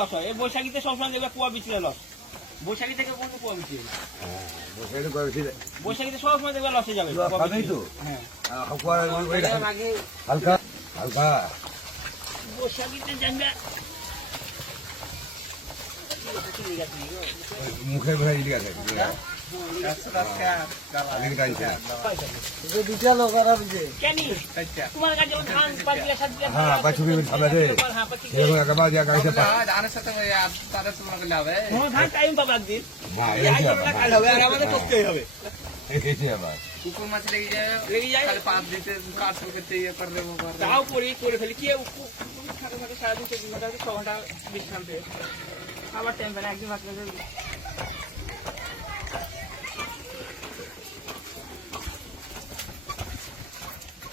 Loss হয়। এই বৈশাখীতে সবসময় দেখবে কুয়া বিচলে লস। বৈশাখী থেকে কোনো কুয়া বিচলে না। বৈশাখীতে সবসময় দেখবে লসে যাবে। হ্যাঁ হালকা হালকা বৈশাখীতে জানবে মুখে ভরে দিকে আছে দুটা লোক আর বুঝে কেনি তোমার কাছে ধান পাঁচবিঘা 7 বিঘা হ্যাঁ 5 বিঘা ধান আছে এরকম একবার যা কাছে ধানের সাথে তারা তোমাকে লাভে হ্যাঁ ধান টাইম পাবে একদিন কাল হবে আর আমাদের করতেই হবে এসে আবার কুকুর মাছ লেগে যায় তাহলে পাঁচ দিতে কাজ করতে ইয়ে করে দেবো তাও করে ফেলি কি খাটে খাটে সারাদিন 6 ঘন্টা বিশ্রাম পেয়ে আবার টাইম পেলে একদিন ভাত করে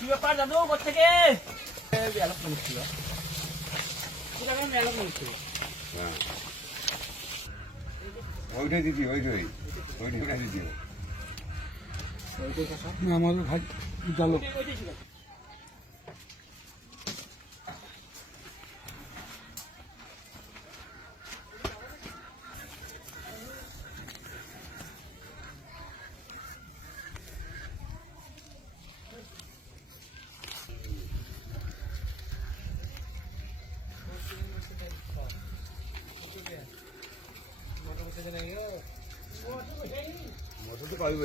ব্যাপার দাদু কোথেকে ওইটাই দিদি ওইটাই দিদি আমাদের ভাই চালক মতো তো পাবি